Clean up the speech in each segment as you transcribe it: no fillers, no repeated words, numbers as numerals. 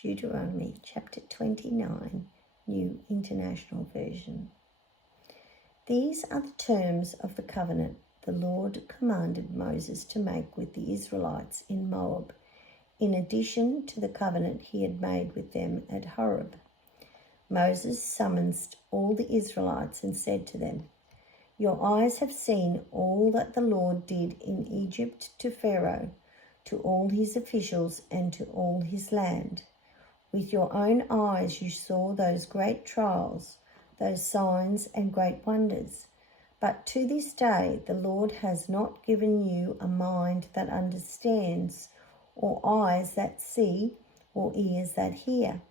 Deuteronomy chapter 29, New International Version. These are the terms of the covenant the Lord commanded Moses to make with the Israelites in Moab, in addition to the covenant he had made with them at Horeb. Moses summoned all the Israelites and said to them, "Your eyes have seen all that the Lord did in Egypt to Pharaoh, to all his officials, and to all his land. With your own eyes you saw those great trials, those signs and great wonders. But to this day the Lord has not given you a mind that understands, or eyes that see, or ears that hear.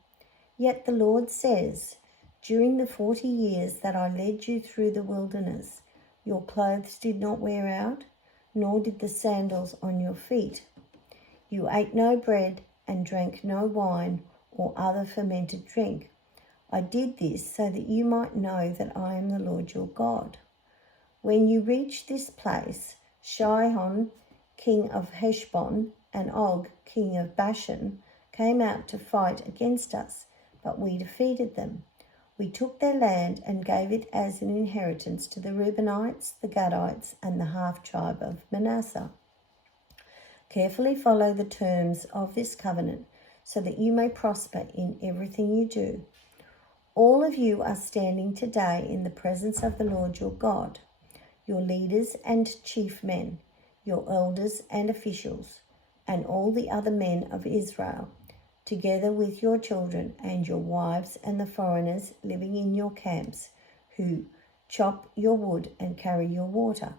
Yet the Lord says, during the 40 years that I led you through the wilderness, your clothes did not wear out, nor did the sandals on your feet. You ate no bread and drank no wine or other fermented drink. I did this so that you might know that I am the Lord your God. When you reach this place, Sihon, king of Heshbon, and Og, king of Bashan, came out to fight against us, but we defeated them. We took their land and gave it as an inheritance to the Reubenites, the Gadites, and the half-tribe of Manasseh. Carefully follow the terms of this covenant, so that you may prosper in everything you do. All of you are standing today in the presence of the Lord your God, your leaders and chief men, your elders and officials, and all the other men of Israel, together with your children and your wives and the foreigners living in your camps, who chop your wood and carry your water.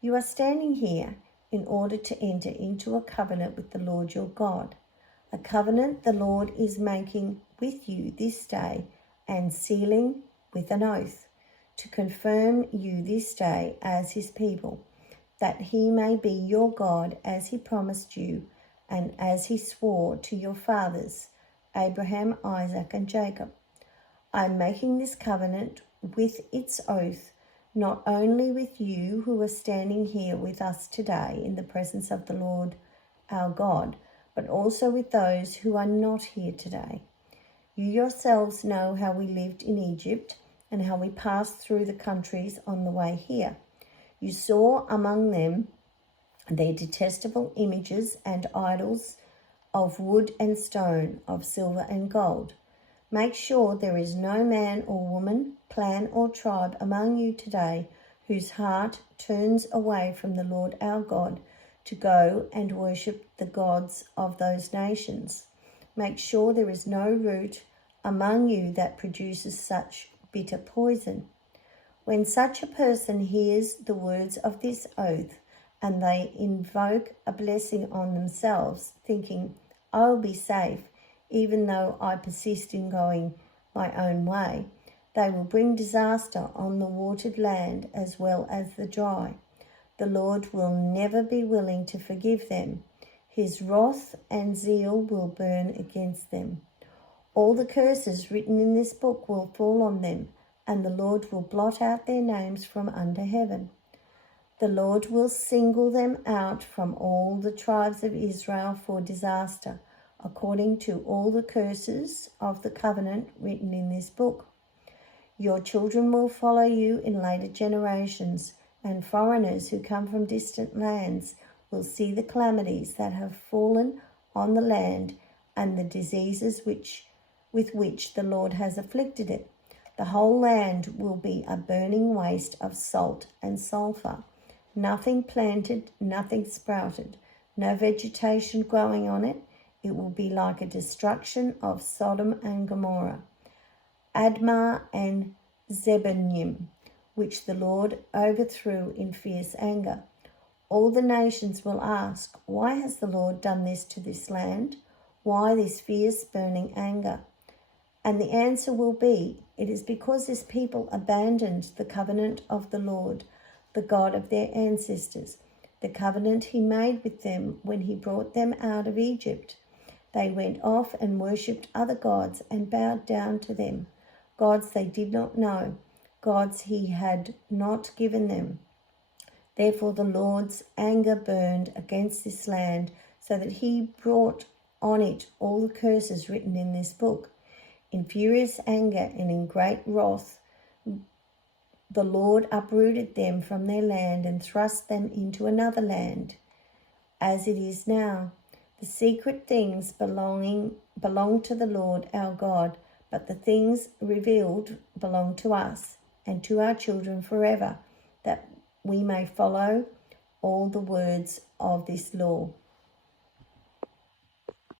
You are standing here in order to enter into a covenant with the Lord your God, a covenant the Lord is making with you this day and sealing with an oath, to confirm you this day as his people, that he may be your God as he promised you and as he swore to your fathers, Abraham, Isaac, and Jacob. I am making this covenant with its oath, not only with you who are standing here with us today in the presence of the Lord our God, but also with those who are not here today. You yourselves know how we lived in Egypt and how we passed through the countries on the way here. You saw among them their detestable images and idols of wood and stone, of silver and gold. Make sure there is no man or woman, clan or tribe among you today whose heart turns away from the Lord our God to go and worship the gods of those nations. Make sure there is no root among you that produces such bitter poison. When such a person hears the words of this oath and they invoke a blessing on themselves, thinking, I will be safe, even though I persist in going my own way, they will bring disaster on the watered land as well as the dry. The Lord will never be willing to forgive them. His wrath and zeal will burn against them. All the curses written in this book will fall on them, and the Lord will blot out their names from under heaven. The Lord will single them out from all the tribes of Israel for disaster, according to all the curses of the covenant written in this book. Your children will follow you in later generations, and foreigners who come from distant lands will see the calamities that have fallen on the land and the diseases with which the Lord has afflicted it. The whole land will be a burning waste of salt and sulfur. Nothing planted, nothing sprouted, no vegetation growing on it. It will be like a destruction of Sodom and Gomorrah, Admah and Zeboim, which the Lord overthrew in fierce anger. All the nations will ask, why has the Lord done this to this land? Why this fierce burning anger? And the answer will be, it is because this people abandoned the covenant of the Lord, the God of their ancestors, the covenant he made with them when he brought them out of Egypt. They went off and worshipped other gods and bowed down to them, gods they did not know, gods he had not given them. Therefore the Lord's anger burned against this land, so that he brought on it all the curses written in this book. In furious anger and in great wrath, the Lord uprooted them from their land and thrust them into another land, as it is now. The secret things belong to the Lord our God, but the things revealed belong to us and to our children forever, that we may follow all the words of this law.